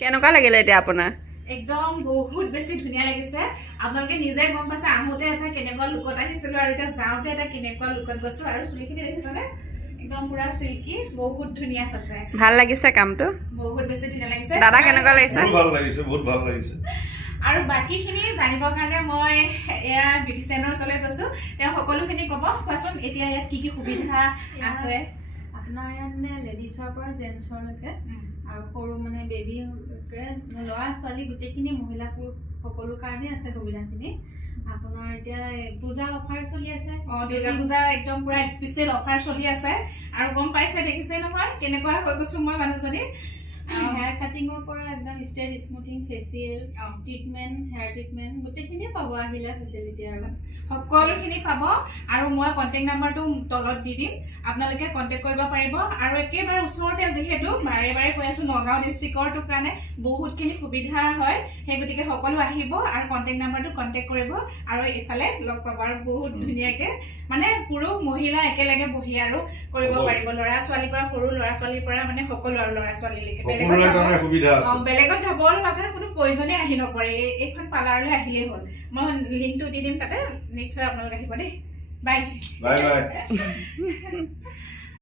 কেনেকুৱা লাগিলে এতিয়া আপোনাৰ একদম বহুত বেছি ধুনীয়া লাগিছে আপোনালোকে নিজে গম পাইছে আহোতে এটা কেনেকুৱা লুকত আহিছিলো আৰু এতিয়া যাওঁতে এটা কেনেকুৱা লুকত গৈছো আৰু চুলিখিনি দেখিছানে একদম পুৰা সিল্কি বহুত ধুনীয়া হৈছে ভাল লাগিছে কামটো বহুত বেছি ধুনীয়া লাগিছে দাদা কেনেকুৱা লাগিছে বহুত ভাল লাগিছে আৰু বাকিখিনি জানিবৰ কাৰণে মই এয়া বিউটিচিয়ানৰ ওচৰলৈ গৈছো তেওঁ সকলোখিনি ক'ব কোৱাচোন এতিয়া ইয়াত কি কি সুবিধা আছে আপোনাৰ ইয়াত লেডিছৰ পৰা জেন্টছৰলৈকে আৰু সৰু মানে বেবীলৈকে ল'ৰা ছোৱালী গোটেইখিনি মহিলা পুৰুষ সকলো কাৰণে আছে সুবিধাখিনি আপোনাৰ এতিয়া পূজা অফাৰ চলি আছে দুৰ্গা পূজা একদম পুৰা স্পেচিয়েল অফাৰ চলি আছে আৰু গম পাইছে দেখিছে নহয় কেনেকুৱা হৈ গৈছো মই মানুহজনী হেয়াৰ কাটিঙৰ পৰা একদম straight smoothing facial treatment hair treatment গোটেইখিনিয়ে পাব আহিলে ফেচিলিটি আৰু সকলোখিনি পাব আৰু মই কণ্টেক্ট নাম্বাৰটো তলত দি দিম আপোনালোকে কণ্টেক্ট কৰিব পাৰিব আৰু একেবাৰে ওচৰতে যিহেতু বাৰে বাৰে কৈ আছো নগাঁও ডিষ্ট্ৰিক্টৰটো কাৰণে বহুতখিনি সুবিধা হয় সেই গতিকে সকলো আহিব আৰু কণ্টেক্ট নাম্বাৰটো কণ্টেক্ট কৰিব আৰু এইফালে লগ পাব আৰু বহুত ধুনীয়াকে মানে পুৰুষ মহিলা একেলগে বহি আৰু কৰিব পাৰিব ল'ৰা ছোৱালীৰ পৰা সৰু ল'ৰা ছোৱালীৰ পৰা মানে সকলো আৰু ল'ৰা ছোৱালীলৈকে বেলেগত যাব লগাৰ কোনো প্ৰয়োজনে আহি নপৰে এইখন পাৰ্লাৰলৈ আহিলেই হ'ল মই লিংকটো দি দিম তাতে নিশ্চয় আপোনালোক আহিব দেই বাই বাই